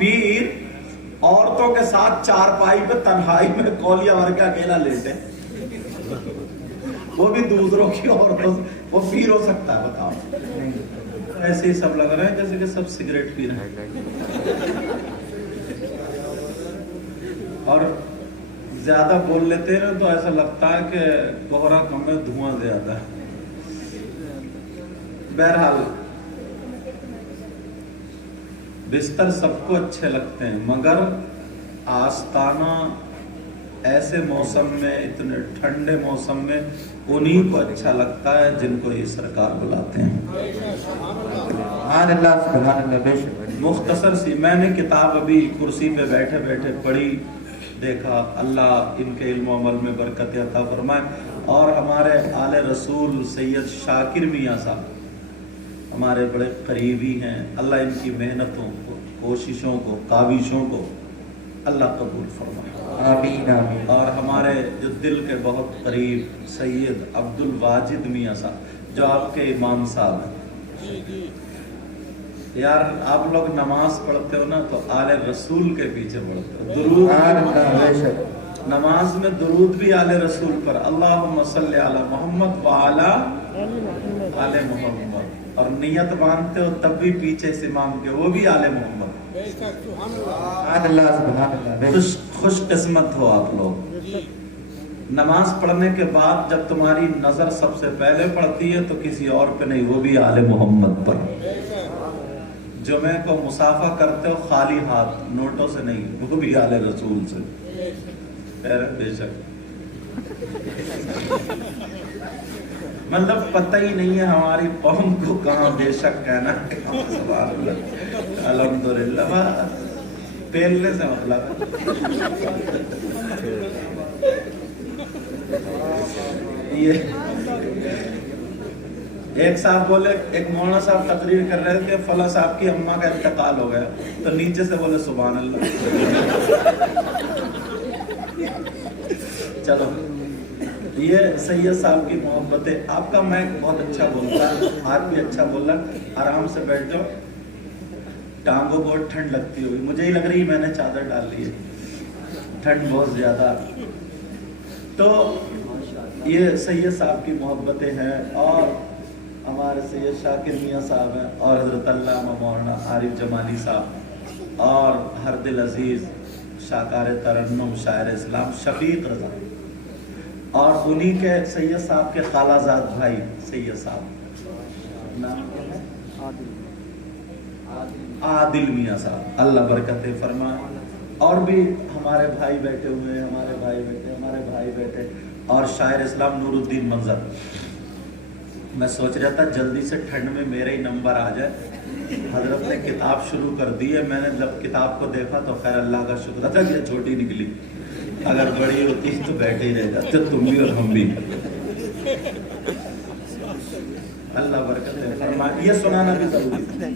पीर औरतों के साथ चारपाई पे तन्हाई में कौलिया भर के अकेला लेटे, वो भी दूसरों की औरतों से, वो पीर हो सकता है बताओ? ऐसे ही सब लग रहे हैं जैसे कि सब सिगरेट पी रहे हैं। और ज्यादा बोल लेते हैं तो ऐसा लगता है कि कोहरा कम में धुआं ज्यादा है। बहरहाल बिस्तर सबको अच्छे लगते हैं, मगर आस्ताना ऐसे मौसम में, इतने ठंडे मौसम में उन्हीं को अच्छा लगता है जिनको ये सरकार बुलाते हैं। मुख्तसर सी मैंने किताब अभी कुर्सी पे बैठे बैठे पढ़ी, देखा, अल्लाह इनके इल्म अमल में बरकत अता फरमाए। और हमारे आले रसूल सैयद शाकिर मियाँ साहब हमारे बड़े करीबी हैं, अल्लाह इनकी मेहनतों को, कोशिशों को, काविशों को अल्लाह कबूल फरमाए, आमीन आमीन। और हमारे जो दिल के बहुत करीब सैयद अब्दुल वाजिद मियाँ साहब जो आपके इमाम साहब हैं। यार आप लोग नमाज पढ़ते हो ना तो आले रसूल के पीछे पढ़ते हो, दुरूद, नमाज में दुरूद भी आले रसूल पर, अल्लाहुम्मा सल्ली अला मोहम्मद व अला आले मोहम्मद, और नियत बांधते हो तब भी पीछे से इमाम के, वो भी आले मोहम्मद। खुश किस्मत हो आप लोग। नमाज पढ़ने के बाद जब तुम्हारी नजर सबसे पहले पड़ती है तो किसी और पे नहीं, वो भी आले मोहम्मद पर। जुमे को मुसाफा करते हो खाली हाथ, नोटों से नहीं, वो भी आले रसूल से। बेशक मतलब पता ही नहीं है हमारी कौम को कहाँ बेशक कहना है, अल्हम्दुलिल्लाह पेलने से मतलब ये एक साहब बोले, एक मौलाना साहब तकरीर कर रहे थे, फला साहब की अम्मा का इंतकाल हो गया, तो नीचे से बोले सुभान अल्लाह। चलो ये सैयद साहब की मोहब्बत है। आपका मैं बहुत अच्छा बोलता है, आप भी अच्छा बोला, आराम से बैठ जाओ। टांगों बहुत ठंड लगती होगी, मुझे ही लग रही, मैंने चादर डाल ली है, ठंड बहुत ज्यादा। तो ये सैयद साहब की मोहब्बतें हैं, और हमारे सैयद शाकिर मियाँ साहब हैं, और हजरत अल्लामा मौलाना आरिफ जमाली साहब, और हर दिल अजीज शाकार तरन्नुम शायर इस्लाम शफीक रजा, और उन्हीं के सैयद साहब के खालाजाद भाई सैयद साहब आदिल मियाँ साहब, अल्लाह बरकतें फरमाए। और भी हमारे भाई बैठे हुए हैं, हमारे भाई बैठे, और शायर इस्लाम नूरुद्दीन मंजर। मैं सोच रहा था जल्दी से ठंड में मेरे ही नंबर आ जाए, हजरत ने किताब शुरू कर दी है। मैंने जब किताब को देखा तो खैर अल्लाह का शुक्र था कि छोटी निकली, अगर बड़ी होती तो बैठे ही रह जाते तुम भी और हम भी। अल्लाह बरकत फरमाए, ये सुनाना भी जरूरी है।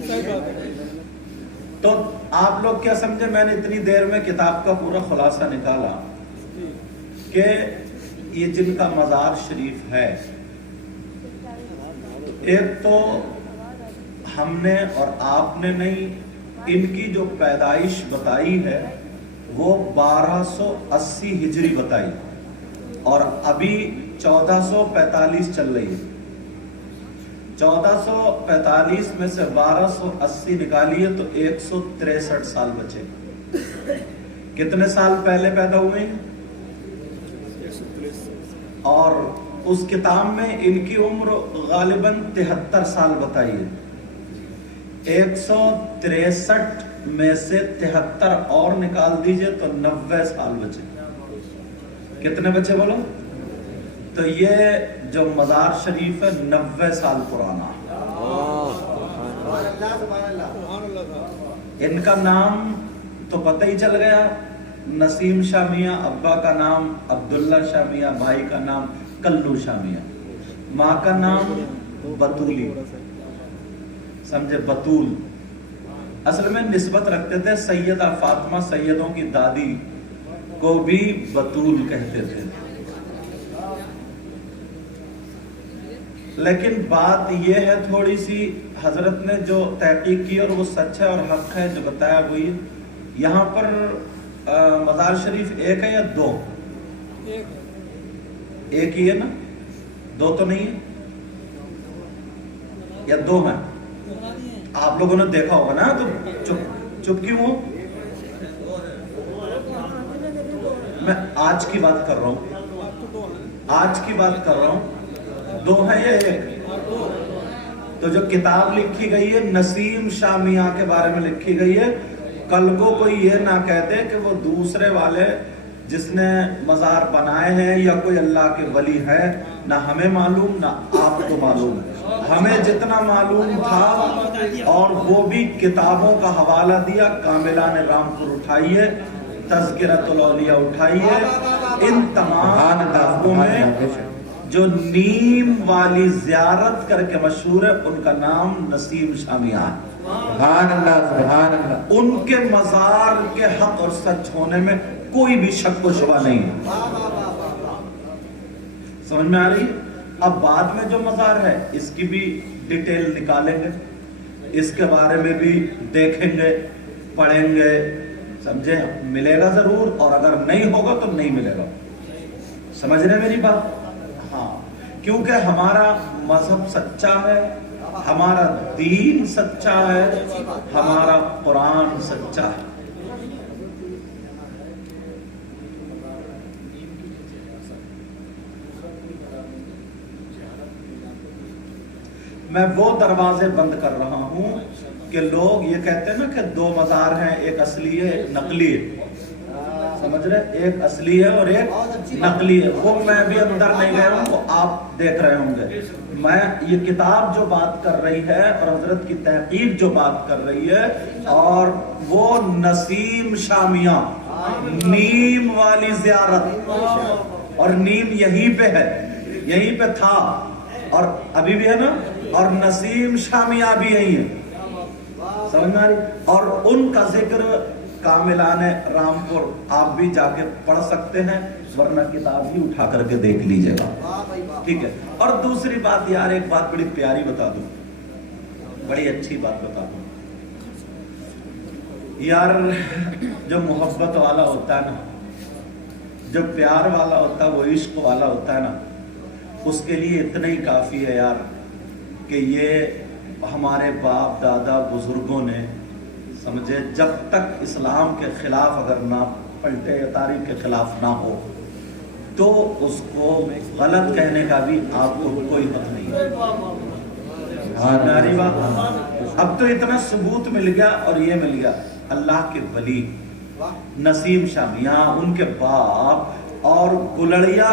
तो आप लोग क्या समझे, मैंने इतनी देर में किताब का पूरा खुलासा निकाला कि ये जिनका मज़ार शरीफ है, एक तो हमने और आपने नहीं, इनकी जो पैदाइश बताई है वो 1280 हिजरी बताई, और अभी 1445 चल रही है। 1445 में से 1280 निकालिए तो 163 साल बचे। कितने साल पहले पैदा हुए? और उस किताब में इनकी उम्र गालिबन 73 साल बताई है। 163 में से 73 और निकाल दीजिए तो 90 साल बचे। कितने बचे बोलो? तो ये जो मज़ार शरीफ है 90 साल पुराना। इनका नाम तो पता ही चल गया, नसीम शाह मियाँ, अब्बा का नाम अब्दुल्ला शाह मियाँ, भाई का नाम कल्लू शाह मियाँ, माँ का नाम बतूली, समझे, बतूल। असल में निस्बत रखते थे, सैयदा फातिमा सैयदों की दादी को भी बतूल कहते थे। लेकिन बात यह है थोड़ी सी, हजरत ने जो तहकीक की और वो सच है और हक है, जो बताया वही यहाँ पर मज़ार शरीफ एक है या दो? एक ही है ना, दो तो नहीं है, या दो हैं? आप लोगों ने देखा होगा ना, तो चुप क्यों हो? मैं आज की बात कर रहा हूं, आज की बात कर रहा हूं, दो है या एक? तो जो किताब लिखी गई है नसीम शाह मियां के बारे में लिखी गई है, कल को कोई ये ना कहते कि वो दूसरे वाले जिसने मज़ार बनाए हैं या कोई अल्लाह के वली है, ना हमें मालूम ना आपको मालूम, हमें जितना मालूम था और वो भी किताबों का हवाला दिया। कामिलान रामपुर उठाइए, तज़किरतुल औलिया उठाइए, इन तमाम किताबों में जो नीम वाली ज़ियारत करके मशहूर है उनका नाम नसीम शाह मियां है। सुभान अल्लाह, सुभान अल्लाह। उनके मज़ार के हक और सच होने में कोई भी शक व शुबा नहीं। समझ में आ रही? अब बाद में जो मज़ार है इसकी भी डिटेल निकालेंगे, इसके बारे में भी देखेंगे, पढ़ेंगे, समझे? मिलेगा जरूर, और अगर नहीं होगा तो नहीं मिलेगा। समझ रहे मेरी बात? हाँ, क्योंकि हमारा मजहब सच्चा है, हमारा दीन सच्चा है, हमारा कुरान सच्चा है। मैं वो दरवाजे बंद कर रहा हूं कि लोग ये कहते हैं ना कि दो मज़ार हैं, एक असली है एक नकली है। समझ रहे? एक असली है और एक नकली है। वो मैं भी अंदर नहीं गया हूं, वो आप देख रहे होंगे। मैं ये किताब जो बात कर रही है और हजरत की तहकीक जो बात कर रही है, और वो नसीम शाह मियां, नीम वाली ज़ियारत, और नीम यहीं पे है, यहीं पे था और अभी भी है ना, और नसीम शाह मियां भी यही है। समझ में आ रही? और उनका जिक्र कामिलान रामपुर आप भी जाके पढ़ सकते हैं, वरना किताब ही उठा करके देख लीजिएगा। ठीक है? और दूसरी बात यार, एक बात बड़ी प्यारी बता दूं, बड़ी अच्छी बात बता दूं यार। जो मोहब्बत वाला होता है ना, जो प्यार वाला होता है, वो इश्क वाला होता है ना, उसके लिए इतना ही काफी है यार कि ये हमारे बाप दादा बुजुर्गों ने, समझे, जब तक इस्लाम के खिलाफ अगर ना पलटे या तारीख के खिलाफ ना हो तो उसको गलत कहने का भी आपको कोई हक नहीं है। अब तो इतना सबूत मिल गया, और ये मिल गया अल्लाह के वली नसीम शाह मियां, उनके बाप, और गुलड़िया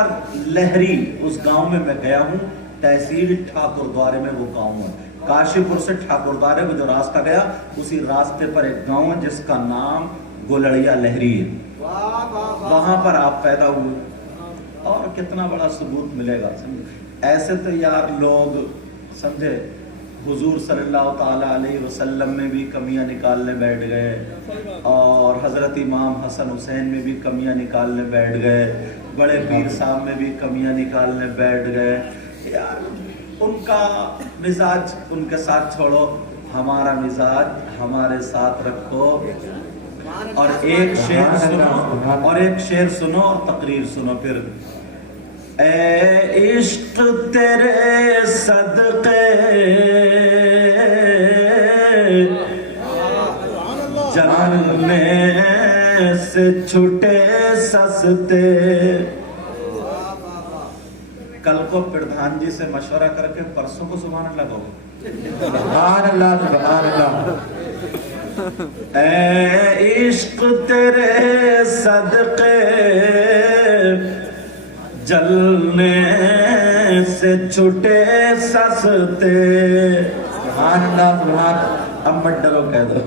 लहरी उस गांव में मैं गया हूं, तहसील ठाकुरद्वारे में वो गांव है। काशीपुर से ठाकुरद्वारे को जो रास्ता गया, उसी रास्ते पर एक गांव है जिसका नाम गुलड़िया लहरी है। वहां पर आप पैदा हुए, और कितना बड़ा सबूत मिलेगा। ऐसे तो यार लोग, समझे, हुजूर सल्लल्लाहु ताला अलैहि वसल्लम में भी कमियां निकालने बैठ गए, और हजरत इमाम हसन हुसैन में भी कमियां निकालने बैठ गए, बड़े पीर साहब में भी कमियां निकालने बैठ गए। यार उनका मिजाज उनके साथ छोड़ो, हमारा मिजाज हमारे साथ रखो। और एक शेर सुनो, और एक शेर सुनो और तकरीर सुनो फिर। ए इश्क तेरे सदके जलने से छुटे सस्ते। कल को प्रधान जी से मशवरा करके परसों को सुभान अल्लाह कहो। सुभान अल्लाह, सुभान अल्लाह। ऐ इश्क तेरे सदके जलने से छुटे सस्ते। सुभान अल्लाह, सुभान। अब मत डरो, कह दो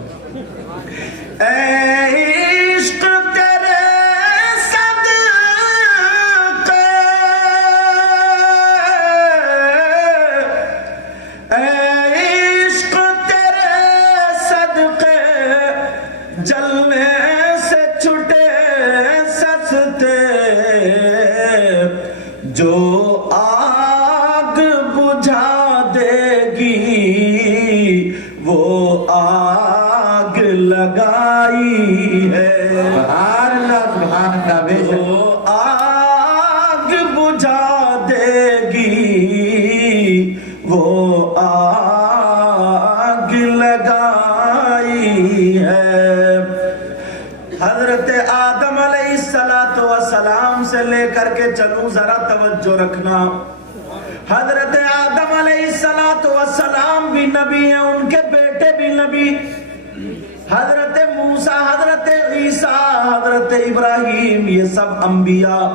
ऐ इश्क तेरे जलने से छुटे सस्ते, जो आग बुझा देगी वो आग लगाई حضرت آدم علیہ السلام سے لے کر کے چلوں، ذرا توجہ رکھنا. حضرت آدم علیہ السلام بھی نبی ہیں، ان کے بیٹے بھی نبی. حضرت موسیٰ، حضرت عیسیٰ، حضرت ابراہیم، یہ سب انبیاء.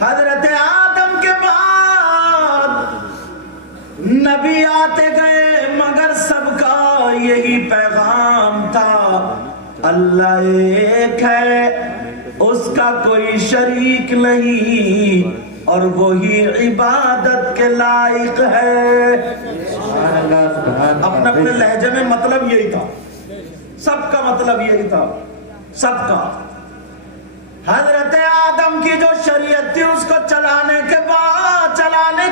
حضرت آدم کے بعد نبی آتے گئے، مگر سب کا یہی پیغام تھا، اللہ ایک ہے، اس کا کوئی شریک نہیں، اور وہی عبادت کے لائق ہے. اپنے اپنے لہجے میں مطلب یہی تھا، سب کا مطلب یہی تھا، سب کا. حضرت آدم کی جو شریعت تھی اس کو چلانے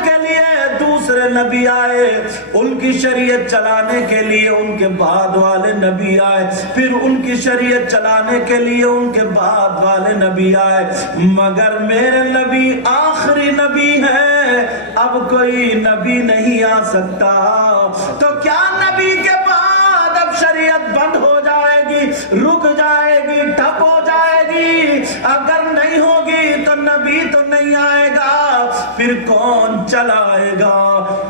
کے لیے دوسرے نبی آئے، ان کی شریعت چلانے کے لیے ان کے بعد والے نبی آئے، پھر ان کی شریعت چلانے کے لیے ان کے بعد والے نبی آئے، مگر میرے نبی آخری نبی ہے، اب کوئی نبی نہیں آ سکتا. تو کیا نبی کے بعد اب شریعت بند ہو جائے گی، رک جائے گی، ٹھپ ہو جائے گی؟ اگر نہیں ہوگی تو نبی تو نہیں آئے گا، پھر کون چلائے گا؟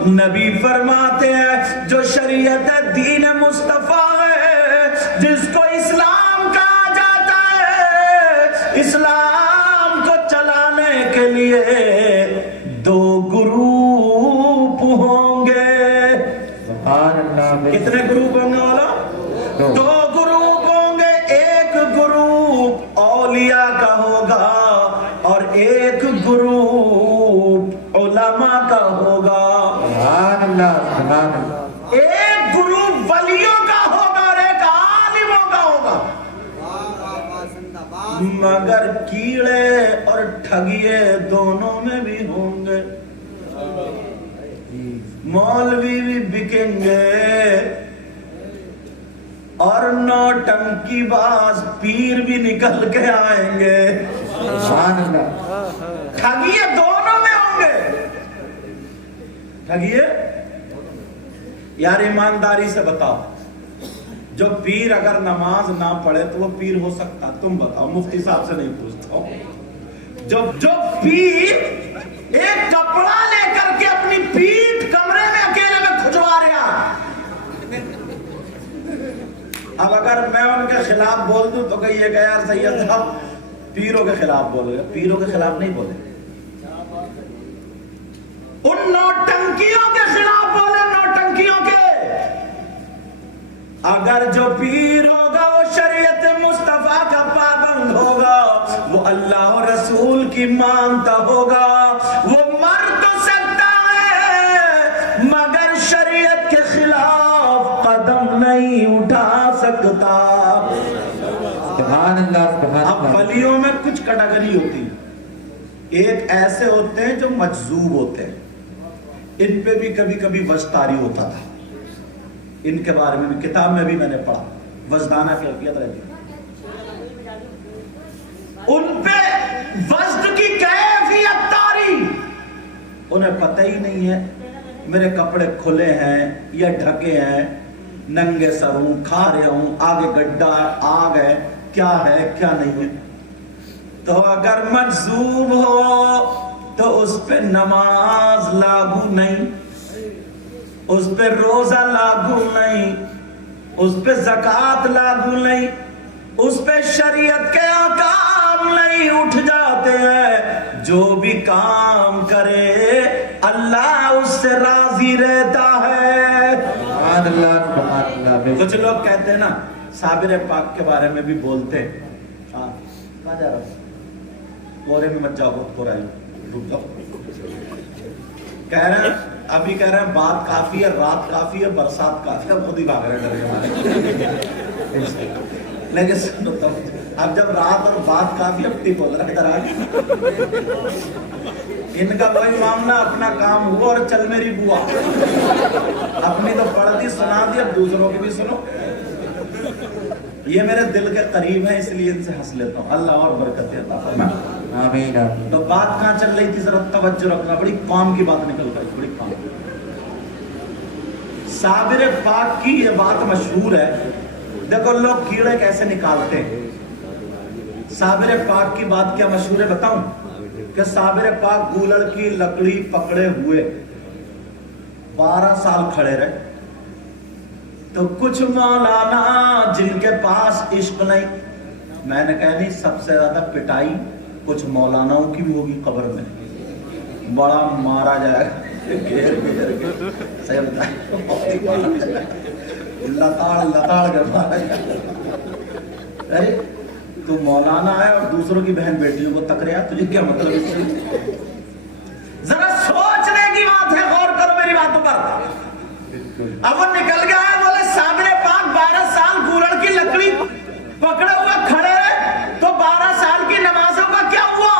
نبی فرماتے ہیں جو شریعت دین مصطفیٰ ہے، جس کو اسلام کہا جاتا ہے، اسلام کو چلانے کے لیے دو گروپ ہوں گے. کتنے گروپ ہوں گے والا؟ دو گروپ ہوں گے. ایک گروپ اولیاء کا ہوگا اور ایک گروپ علماء کا ہوگا. ایک گروپ ولیوں کا ہوگا اور ایک عالموں کا ہوگا. مگر کیڑے اور ٹھگیے دونوں میں بھی ہوں گے. مولوی بھی بکیں گے اور نوٹنکی باز پیر بھی نکل کے آئیں گے. ٹھگیے دونوں میں ہوں گے. ٹھگیے یار ایمانداری سے بتاؤ، جو پیر اگر نماز نہ پڑھے تو وہ پیر ہو سکتا؟ تم بتاؤ، مفتی صاحب سے نہیں پوچھتا ہوں. جو پیر ایک کپڑا لے کر کے اپنی پیٹھ کمرے میں اکیلے میں کھجوا رہا، اب اگر میں ان کے خلاف بول دوں تو کہیے گا یار سید صاحب پیروں کے خلاف بولے گا. پیروں کے خلاف نہیں بولے، ان نوٹنکیوں کے خلاف بولے، نوٹنکیوں کے. اگر جو پیر ہوگا وہ شریعت مصطفیٰ کا پابند ہوگا، وہ اللہ و رسول کی مانتا ہوگا، وہ مر تو سکتا ہے مگر شریعت کے خلاف قدم نہیں اٹھا سکتا. اب ولیوں میں کچھ کیٹیگری ہوتی ہے. ایک ایسے ہوتے ہیں جو مجذوب ہوتے ہیں، ان پہ بھی کبھی کبھی وجد طاری ہوتا تھا. ان کے بارے میں بھی کتاب میں بھی میں نے پڑھا، وجدانہ کیفیت رہتی. ان پہ وجد کی کیفیت طاری، انہیں پتہ ہی نہیں ہے میرے کپڑے کھلے ہیں یا ڈھکے ہیں، ننگے سر ہوں، کھا رہا ہوں، آگے گڈھا ہے، آگ ہے، کیا ہے کیا نہیں ہے. تو اگر مجذوب ہو تو اس پہ نماز لاگو نہیں، اس پہ روزہ لاگو نہیں، اس پہ زکوٰۃ لاگو نہیں، اس پہ شریعت کے احکام نہیں. اٹھ جاتے ہیں، جو بھی کام کرے اللہ اس سے راضی رہتا ہے. کچھ لوگ کہتے ہیں نا صابر پاک کے بارے میں بھی بولتے ہیں. کہاں جا رہا کورے میں مت جاؤ، بہت کورا ہے، رک جاؤ. کہہ رہے ہیں ابھی کہہ رہے ہیں بات کافی ہے، رات کافی ہے، برسات کافی ہے، خود ہی بھاگ رہے ڈرے ہمارے. لیکن سنو تو اب جب رات اور بات کافی اب ٹھیک بول رہا ہے، ادھر آگے ان کا وہی معاملہ، اپنا کام ہوا اور چل میری بوا. اپنی تو پڑھ دی سنا دی، اب دوسروں کی بھی سنو. یہ میرے دل کے قریب ہے اس لیے ان سے ہنس لیتا ہوں. اللہ اور برکت عطا فرمائے. آمین. تو بات کہاں چل رہی تھی ذرا توجہ رکھنا، بڑی کام کی بات نکل گئی، بڑی کام. صابر پاک کی یہ بات مشہور ہے. دیکھو لوگ کیڑے کیسے نکالتے ہیں. साबिर पाक की बात क्या मशहूर है बताऊं कि साबिर पाक गूलड़ की लकड़ी पकड़े हुए 12 साल खड़े रहे। तो कुछ मौलाना जिनके पास इश्क नहीं, मैंने कहा नहीं सबसे ज्यादा पिटाई कुछ मौलानाओं की भी होगी कब्र में, बड़ा मारा जाएगा घेर घेर के, सही बताए लताड़ कर मारा जाएगा। अरे तो मौलाना है और दूसरों की बहन बेटियों को तक रहा, तुझे क्या मतलब इससे? जरा सोचने की बात है, गौर करो मेरी बातों पर। अब वो निकल गया है, बोले साबिर पाक 12 साल गूलड़ की लकड़ी पकड़े हुए खड़े रहे, तो 12 साल की नमाजों का क्या हुआ?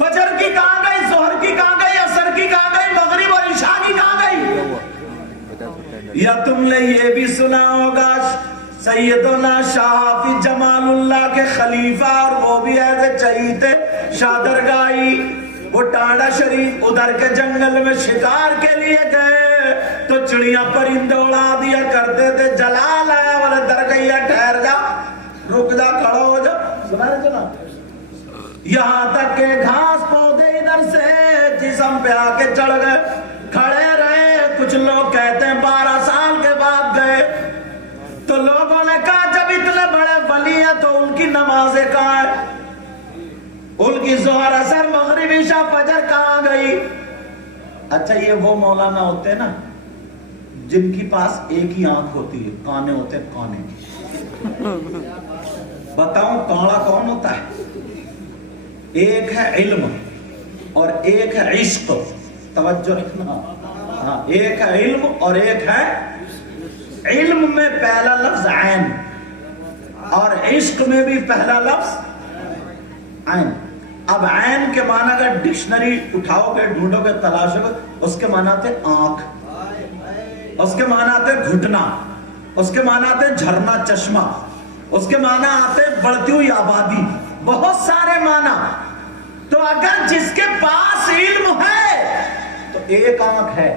फजर की कहां गई, जोहर की कहां गई, असर की कहां गई, मगरिब और इशा की कहां गई? या तुमने ये भी सुना होगा सैयदना शाह हाफिज जमालुल्लाह के खलीफा, और वो भी ऐसे चहीते शादरगाही, वो टांडा शरीफ उधर के जंगल में शिकार के लिए गए तो चिड़िया परिंदे उड़ा दिया करते थे। जलाल आया, बोले दरगैया ठहर जा, रुक जा, खड़ा हो जा, सुना रहे सुना। यहां तक के घास पौधे इधर से जिस्म पे आके चढ़ गए, खड़े रहे। कुछ लोग कहते हैं 12 साल के बाद गए। तो लोगों ने कहा जब इतने बड़े वली हैं तो उनकी नमाजें कहां है, उनकी जोहर असर मगरिब इशा फजर कहां गई? अच्छा ये वो मौलाना होते हैं ना जिनकी पास एक ही आंख होती है, काने होते हैं काने। बताऊं काला कौन होता है? एक है इल्म और एक है इश्क, तवज्जो रखना। हाँ, एक है इल्म और एक है, इल्म में पहला लफ्ज ऐन और इश्क में भी पहला लफ्ज ऐन। अब ऐन के माना अगर डिक्शनरी उठाओगे, ढूंढोगे, तलाशोगे, उसके माना आते आंख, उसके माना आते घुटना, उसके माना आते झरना चश्मा, उसके माना आते बढ़ती हुई आबादी, बहुत सारे माना। तो अगर जिसके पास इल्म है तो एक आंख है,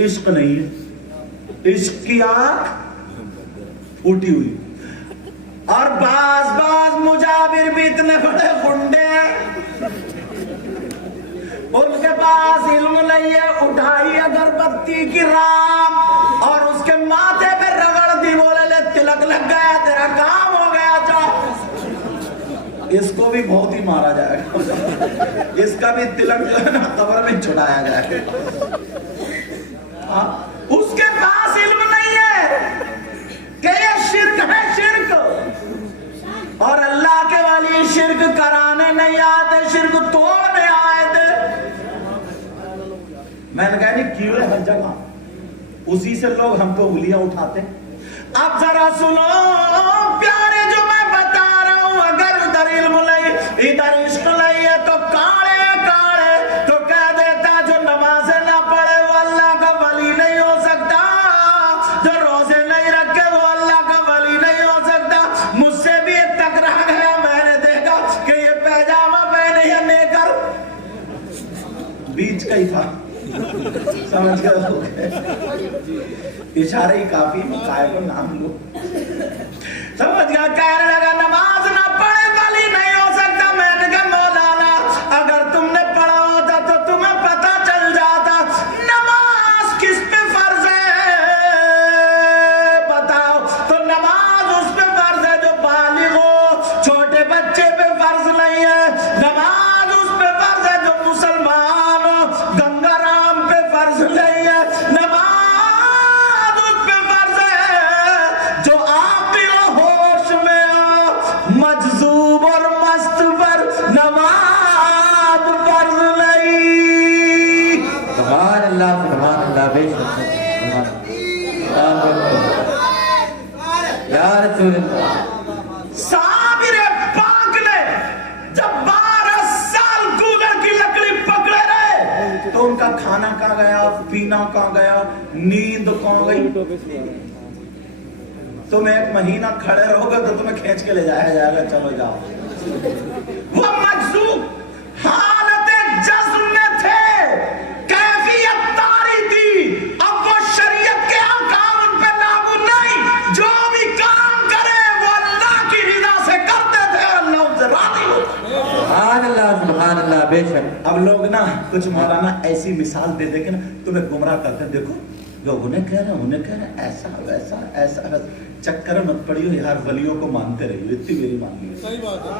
इश्क नहीं है, इश्क की आंख उठी हुई। और बाज मुजाबिर भी इतने बड़े गुंडे हैं, उनके पास इल्म नहीं है, उठाई अगरबत्ती की राम और उसके माथे पे रगड़ दी, बोले ले तिलक लग गया, तेरा काम हो गया, जाओ। इसको भी बहुत ही मारा जाएगा, इसका भी तिलक जो है ना कब्र में छुड़ाया जाएगा। उसके पास इल्म नहीं है कि ये शिर्क है, शिर्क। और अल्लाह के वाली शिर्क कराने नहीं आते, शिर्क तोड़ने आए थे। मैंने कहा नहीं कीड़े हर जगह, उसी से लोग हम पे उंगलियां उठाते। अब जरा सुनो प्यारे जो मैं बता रहा हूं, अगर उधर इल्म नहीं इधर इश्क नहीं है तो काढ़े काढ़े तो कह देता जो नमाज़ें ना पढ़े वो अल्लाह का वली नहीं हो सकता, जो रोजे नहीं रखे वो अल्लाह का वली नहीं हो सकता। मुझसे भी एक टकरा गया, मैंने देखा कि ये पैजामा पहने या नेकर, बीच का ही था, समझ गए? इशारे ही काफी, काय को नाम लो, समझ गया? कहने लगा नमाज ना पढ़े वाली नहीं हो सकता। मैंने कहा मौलाना अगर तुमने पढ़ा होता तो तुम्हें पता चल जाता नमाज किस पे फर्ज है, बताओ। तो नमाज उस पे फर्ज है जो बालिग हो, छोटे बच्चे पे फर्ज नहीं है। नमाज उस पे फर्ज है जो मुसलमान हो, गंगाराम पे फर्ज नहीं है। नमाज उस पे फर्ज है जो आकिल होश में हो, मजजूब और मस्त पर नमाज फर्ज नहीं। सुभान अल्लाह बेशक या रसूल अल्लाह। साबिर पाक ने जब 12 साल गूलड़ की लकड़ी पकड़े रहे तो उनका खाना कहां गया, पीना कहां गया, नींद कहां गई? तुम एक महीना खड़े रहोगे तो तुम्हें खींच के ले जाया जाएगा, चलो जाओ। वो मजसूब हालत जज्ब में थे, कैफियत तारी थी। अब वो शरीयत के अहकाम उन पे लागू नहीं, जो भी काम करे वो अल्लाह की रिदा से करते थे بے شک اب لوگ نا کچھ مولانا ایسی مثال دے دے کے نا تمہیں گمراہ کرتے ہیں، دیکھو لوگ انہیں کہہ رہے ہیں ایسا ویسا ایسا ویسا، چکر مت پڑیو یار، ولیوں کو مانتے رہیے، اتنی میری مان لیے۔ صحیح بات ہے۔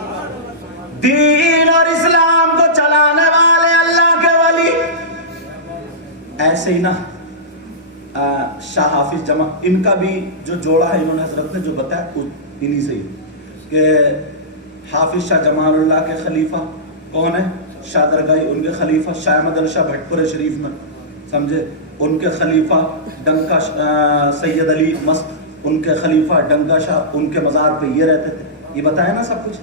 دین اور اسلام کو چلانے والے اللہ کے ولی ایسے ہی نا شاہ حافظ جمع، ان کا بھی جو جوڑا ہے انہوں نے حضرت نے جو بتایا انہی سے ہی کہ حافظ شاہ جمال اللہ کے خلیفہ کون ہے؟ شاہ درگاہی، ان کے خلیفہ شاہ احمد علی شاہ بھٹپور شریف میں، سمجھے، ان کے خلیفہ ڈنکا سید علی مست، ان کے خلیفہ ڈنکا شاہ، ان کے مزار پہ یہ رہتے تھے، یہ بتایا نا سب کچھ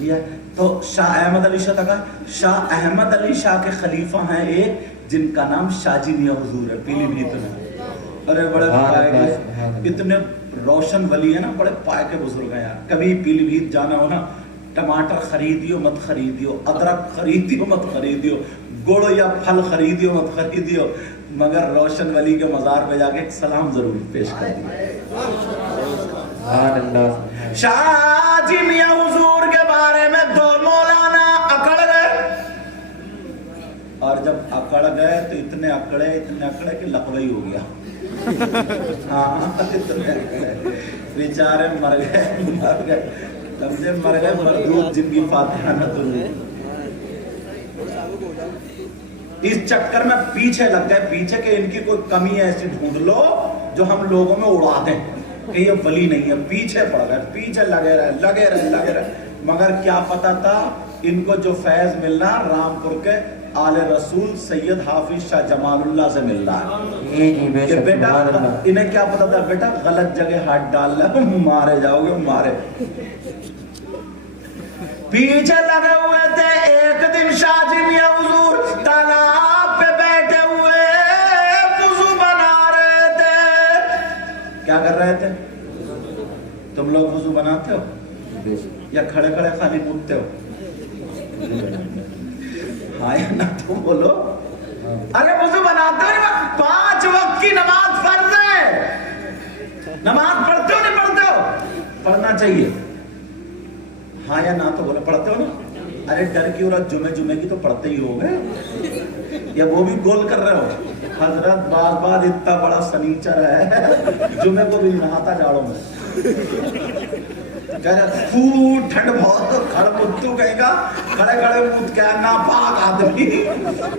یہ۔ تو شاہ احمد علی شاہ کا، شاہ احمد علی شاہ کے خلیفہ ہیں ایک جن کا نام شاہ جی میاں حضور ہے، پیلی بھیت میں، ارے بڑے پائے، اتنے روشن ولی ہیں نا، بڑے پائے کے بزرگ ہیں یار۔ کبھی پیلی بھیت جانا ہو نا، ٹماٹر خریدیو مت خریدیو، ادرک خریدیو مت خریدیو، گڑ یا پھل خریدیو مت خریدیو، مگر روشن ولی کے مزار پہ جا کے ایک سلام ضرور پیش کر دیو۔ شاہ جی میاں حضور کے بارے میں دو مولانا اکڑ گئے، اور جب اکڑ گئے تو اتنے اکڑے کہ لقوی ہو گیا۔ ہاں اتنے اکڑے بیچارے مر گئے سمجھے، مر گئے مردود جن کی فاتحہ نہ درود۔ اس چکر میں پیچھے لگ گئے، پیچھے کہ ان کی کوئی کمی ایسی ڈھونڈ لو جو ہم لوگوں میں اڑا دیں کہ یہ ولی نہیں ہے، پیچھے پڑ گئے، پیچھے لگے رہے، مگر کیا پتا تھا ان کو جو فیض ملنا رامپور کے آل رسول سید حافظ شاہ جمال اللہ سے مل رہا ہے کہ بیٹا، انہیں کیا پتا تھا بیٹا غلط جگہ ہاتھ ڈال لے مارے جاؤ گے، مارے پیچھے لگے ہوئے تھے۔ ایک دن شاہ جی میاں حضور تالاب پہ بیٹھے ہوئے وضو بنا رہے تھے۔ کیا کر رہے تھے؟ تم لوگ وضو بناتے ہو یا کھڑے کھڑے خالی مودتے ہو؟ ہاں یا نہ تم بولو۔ ارے وضو بناتے ہو؟ 5 وقت کی نماز فرض ہے، نماز پڑھتے ہو نہیں پڑھتے ہو؟ پڑھنا چاہیے، ہاں یا نہ تو بولو، پڑھتے ہو نا؟ ارے ڈر کی عورت جمعے کی تو پڑھتے ہی ہو گئے، یا وہ بھی گول کر رہے ہو؟ حضرت بعد اتنا بڑا سنیچر ہے جمعے کو بھی نہاتا جاڑوں میں، کہہ رہے خوب ٹھنڈ بہت، کھڑ مدتو کہیں گا، کھڑے مد کیا ناپاک آدمی،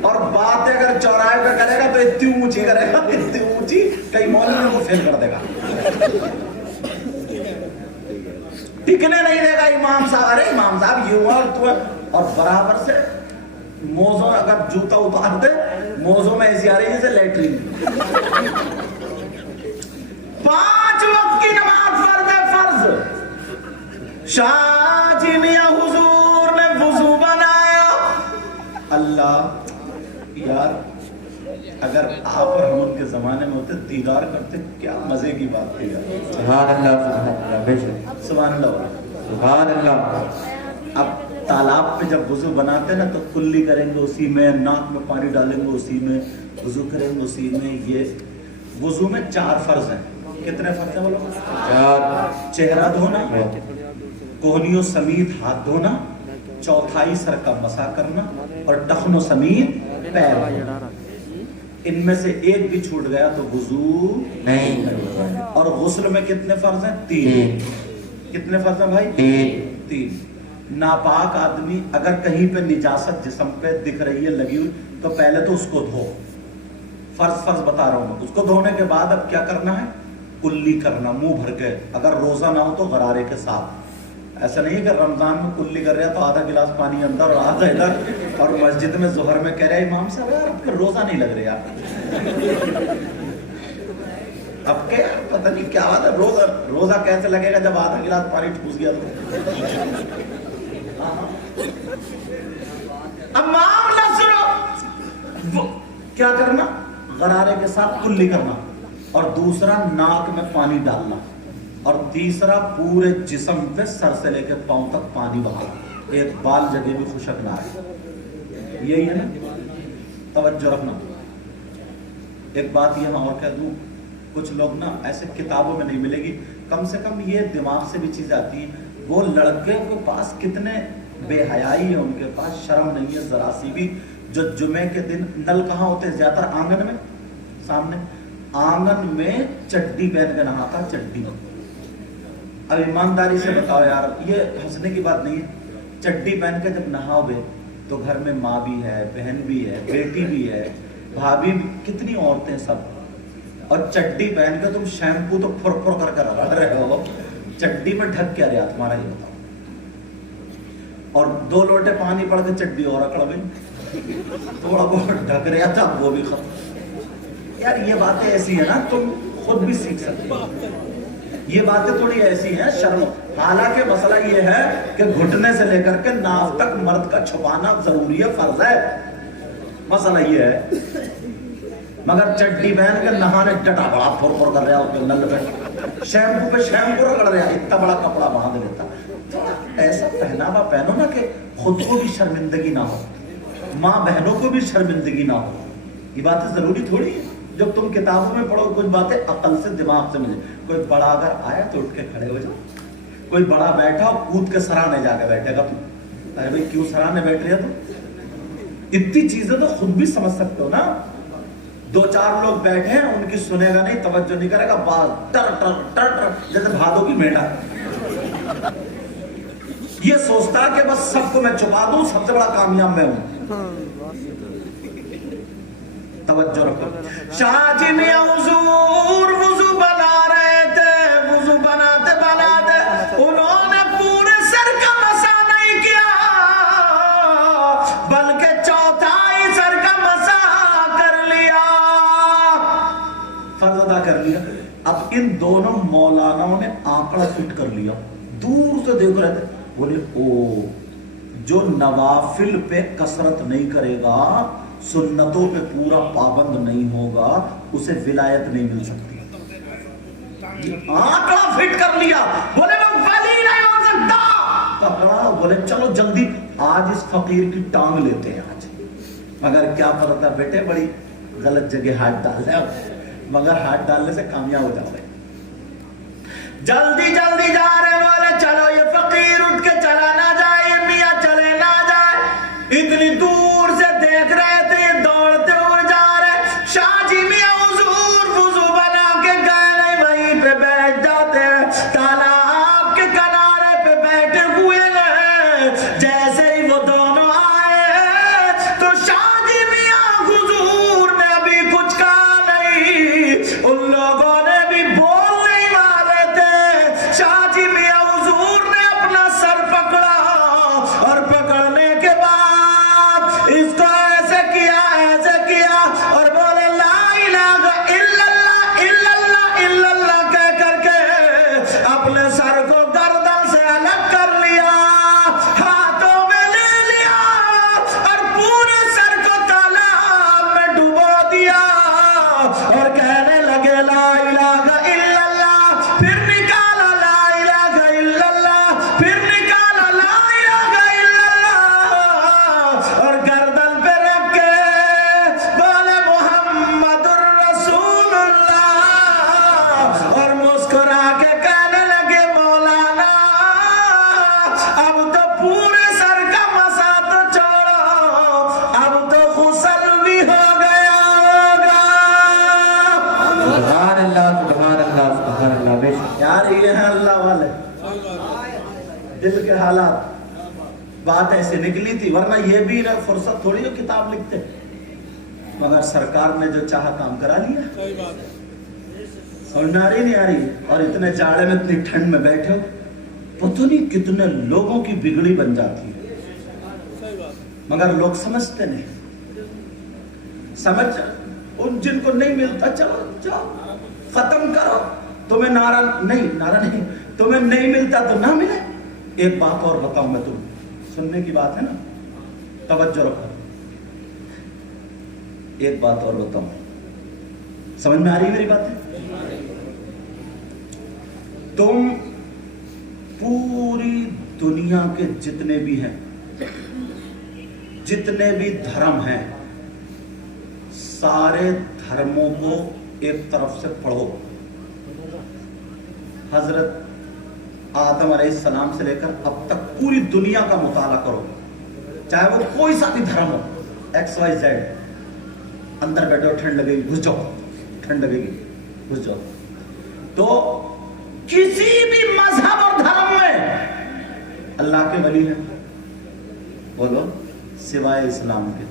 اور بات اگر چوراہے پہ کرے گا تو اتنی اونچی کرے گا، اتنی اونچی کئی مولوی کو فیل کر دے گا، ٹکنے نہیں دے گا امام صاحب۔ ارے امام صاحب یہ ہوا تو ہے، اور برابر سے موزوں اگر جوتا اتار دے موزوں میں ایسی آ رہی ہے جیسے لیٹرین۔ 5 وقت کی نماز فرض ہے، فرض۔ شاہ جی میاں حضور نے وضو بنایا، اللہ یار اگر آپ اور ہم ان کے زمانے میں ہوتے دیدار کرتے کیا مزے کی بات تھی یار۔ سبحان اللہ بے شک سبحان اللہ، سبحان اللہ۔ اب تالاب پہ جب وضو بناتے ہیں نا تو کلی کریں گے اسی میں، ناک میں پانی ڈالیں گے اسی میں، وضو کریں گے اسی میں۔ یہ وضو میں 4 فرض ہیں۔ کتنے فرض ہیں بولو؟ 4۔ چہرہ دھونا، کوہنیوں سمیت ہاتھ دھونا، چوتھائی سر کا مسح کرنا، اور ٹخنوں سمیت پیر دھونا۔ ان میں سے ایک بھی چھوٹ گیا تو وضو نہیں۔ اور غسل میں کتنے فرض ہیں؟ 3۔ کتنے فرض ہیں بھائی؟ 3۔ ناپاک آدمی اگر کہیں پہ نجاست جسم پہ دکھ رہی ہے لگی ہوئی تو پہلے تو اس کو دھو، فرض بتا رہا ہوں میں۔ اس کو دھونے کے بعد اب کیا کرنا ہے؟ کلی کرنا منہ بھر کے، اگر روزہ نہ ہو تو غرارے کے ساتھ۔ ایسا نہیں ہے کہ رمضان میں کلی کر رہا تو آدھا گلاس پانی اندر اور آدھا ادھر، اور مسجد میں ظہر میں کہہ رہا ہے امام صاحب یار اب روزہ نہیں لگ رہا اب کیا پتہ نہیں کیا بات ہے، روزہ کیسے لگے گا جب آدھا گلاس پانی ٹھوس گیا تو۔ اب معاملہ سنو، کیا کرنا؟ غرارے کے ساتھ کلی کرنا، اور دوسرا ناک میں پانی ڈالنا، اور تیسرا پورے جسم پہ سر سے لے کے پاؤں تک پانی بہانا، ایک بال جگہ بھی خشک نہ آئے۔ یہی ہے نا؟ توجہ رکھنا۔ ایک بات یہاں اور کہہ دوں، کچھ لوگ نا ایسے کتابوں میں نہیں ملے گی، کم سے کم یہ دماغ سے بھی چیزیں آتی ہیں۔ وہ لڑکے کے پاس کتنے बे हयाई है उनके पास, शर्म नहीं है जरा सी भी। जो जुमे के दिन नल कहाँ होते हैं ज्यादातर? आंगन में, सामने आंगन में चड्डी पहन के नहाता, चड्डी। अब ईमानदारी से बताओ यार, ये हंसने की बात नहीं है। चड्डी पहन के जब नहाओगे तो घर में माँ भी है, बहन भी है, बेटी भी है, भाभी भी, कितनी औरतें सब, और चड्डी पहन के तुम शैम्पू तो फुर फुर कर रगड़ रहे हो, चड्डी में ढक क्या रहा तुम्हारा, ये बताओ। और 2 लोटे पानी पड़ के चड्डी और अकड़ गई, थोड़ा बहुत ढक रहा था वो भी खत्म। यार ये बातें ऐसी है ना, तुम खुद भी सीख सकते हो। ये बातें थोड़ी ऐसी हैं शर्म। हालांकि मसला ये है कि घुटने से लेकर के नाव तक मर्द का छुपाना जरूरी है, फर्ज है। मसला ये है, मगर चड्डी पहन के नहाने डटा बड़ा फुर फुर कर रहा है, नल पे शैम्पू रगड़ रहा, इतना बड़ा कपड़ा बांध लेता। थोड़ा ऐसा पहनावा पहनो ना कि खुद को भी शर्मिंदगी ना हो, माँ बहनों को भी शर्मिंदगी ना हो। ये बातें जरूरी थोड़ी है। जब तुम किताबों में पढ़ो कुछ बातें अकल से, दिमाग से मिले। कोई बड़ा अगर आया तो उठ के खड़े हो जाओ, कोई बड़ा बैठा हो कूद के सराहने जाके बैठेगा तुम, अरे भाई क्यों सराहने बैठ रहे हो तुम? इतनी चीजें तो खुद भी समझ सकते हो ना। 2-4 लोग बैठे हैं, उनकी सुनेगा नहीं, तवज्जो नहीं करेगा, बाल टर टर टर टर जैसे भादों की मेढ़ा। ये सोचता कि बस सबको मैं छुपा दूं, सबसे बड़ा कामयाब मैं हूं। तवज्जो रखो। शाहजी मियां हुजूर वुजू बना रहे थे, वुजू बनाते बनाते उन्होंने पूरे सर का मसा नहीं किया, बल्कि चौथाई सर का मसा कर लिया, फर्ज अदा कर लिया। अब इन दोनों मौलानाओं ने आंकड़ा फिट कर लिया, दूर से देख रहे थे, बोले ओ जो नवाफिल पे कसरत नहीं करेगा, सुन्नतों पे पूरा पाबंद नहीं होगा, उसे विलायत नहीं मिल सकती। आंकड़ा फिट कर लिया, बोले वो वली नहीं हो सकता। पकड़ा, बोले चलो जल्दी आज इस फकीर की टांग लेते हैं आज। मगर क्या पता था बेटे, बड़ी गलत जगह हाथ डाल रहे हो, मगर हाथ डालने से कामयाब हो जाओगे। जल्दी जल्दी जा रहे, बोले चलो ये फकीर उठ के चला ना जाए, मियां चले ना जाए। इतनी दूर से देख रहे थे, दौड़ते हुए जा रहे। शाहजी मियां हुजूर वुजू बना के गए नहीं, वहीं पे बैठ जाते हैं, तालाब के किनारे पे बैठे हुए हैं। जैसे ही वो दोनों आए तो शाहजी मियां हुजूर ने अभी कुछ कहा नहीं, उन लोगों ने भी बोल नहीं वाले थे। शाहजी मियां हुजूर ने अपना सर पकड़ा, और पकड़ने के बाद इसको ऐसे किया और बोले ला इलाहा इल्लल्लाह इल्लल्लाह इल्लल्लाह कह करके अपने सर को गर्दन से अलग कर लिया, हाथों में ले लिया और पूरे सर को तालाब में डुबो दिया और कहने लगे ला इलाहा इल्लल्लाह। फिर निकाला ला इलाहा इल्लल्लाह, फिर निकाला ला इलाहा इल्लल्लाह और गर्दन पे रख के बोले मुहम्मदुर रसूलुल्लाह, और मुस्कुरा के कहने लगे मौलाना अब तो पूरे सर का मसा तो छोड़ो, अब तो गुस्ल भी हो गया होगा। सुभान अल्लाह सुभान अल्लाह सुभान अल्लाह। बेशक यार ये है अल्लाह वाले, दिल के हालात। बात ऐसे निकली थी, वरना ये भी ना फुर्सत थोड़ी हो किताब लिखते, मगर सरकार ने जो चाहा काम करा लिया। समझ आ रही नहीं आ रही? और इतने जाड़े में, इतनी ठंड में बैठे हो, पता नहीं कितने लोगों की बिगड़ी बन जाती है, मगर लोग समझते नहीं। समझ उन जिनको नहीं मिलता, चलो जाओ खत्म करो। तुम्हें नारा नहीं, तुम्हें नहीं मिलता तो ना मिले। एक बात और बताऊं मैं, तुम सुनने की बात है ना, तवज्जो रखो। एक बात और बताऊं, समझ में आ रही है मेरी बातें? तुम पूरी दुनिया के जितने भी हैं, जितने भी धर्म हैं, सारे धर्मों को एक तरफ से पढ़ो। हजरत आदम अलैहिस्सलाम से लेकर अब तक पूरी दुनिया का मुताला करो, चाहे वो कोई सा भी धर्म हो, XYZ, अंदर बैठो ठंड लगेगी घुस जाओ, ठंड लगेगी घुस जाओ। तो किसी भी मजहब और धर्म में अल्लाह के वली हैं, बोलो, सिवाय इस्लाम के।